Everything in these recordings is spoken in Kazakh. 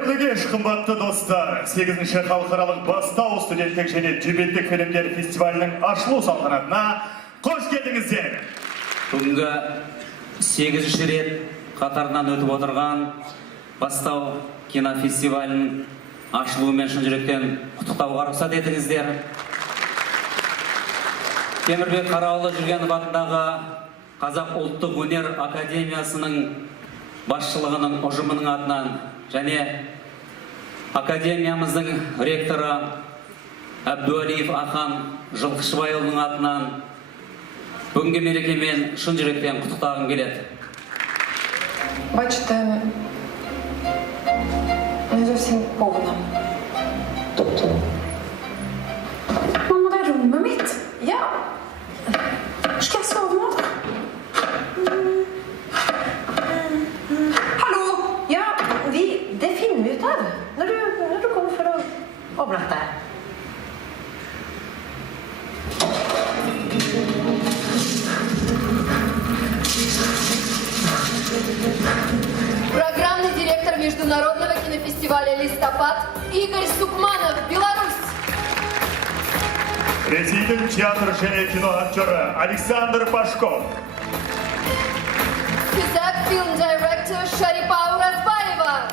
Қайырлы кеш, қымбатты достар. 8-ші халықаралық бастау студенттік және дебюттік фильмдер фестивалінің ашылу салтанатына қош келдіңіздер. Бүгінгі 8-ші рет қатарынан өтіп отырған бастау кинофестивалінің ашылуымен шын жүректен құттықтауға рұқсат етіңіздер. Темірбек Қараұлы Жүргенов атындағы Қазақ ұлттық өнер академиясының басшылығының ұжымының атынан және академиямыздың ректоры Әбдуалиев Ахан Жылқышыбайұлының атынан бүгінгі мерекемен шын жүректен құттықтағым келеді. Бачите, не зовсім повна. Тобто? Mamma, det er rommet mitt. Ja. Skal jeg sove nå? Hallo! Ja, det finner vi ut av når du kommer for å overnatte. Программный директор Международного кинофестиваля «Листопад» Игорь Сукманов, Беларусь. Президент театр және кино актері Александр Пашков. Кюзак фильм директор Шарипа Уразбаева.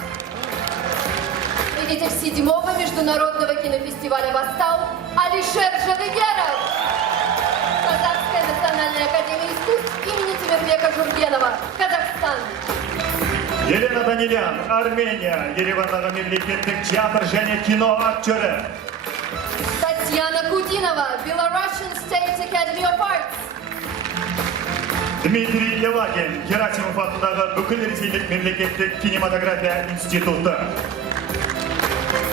Победитель 7-го Международного кинофестиваля «Востал» Алишер Жадыгеров. Казахская национальная академия искусств имени Темирбека Жургенова, Казахстан. Елена Данилян, Армения, Еревандағы мемлекеттік театр және кино актері. Татьяна Кудинова, Belarusian State Academy of Arts. Дмитрий Левагин, Герасимов атындағы Бүкілресейлік мемлекеттік кинематография институты.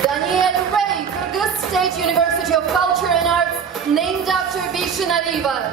Daniel Ray, Kyrgyz State University of Culture and Arts, named after Bishan Alieva.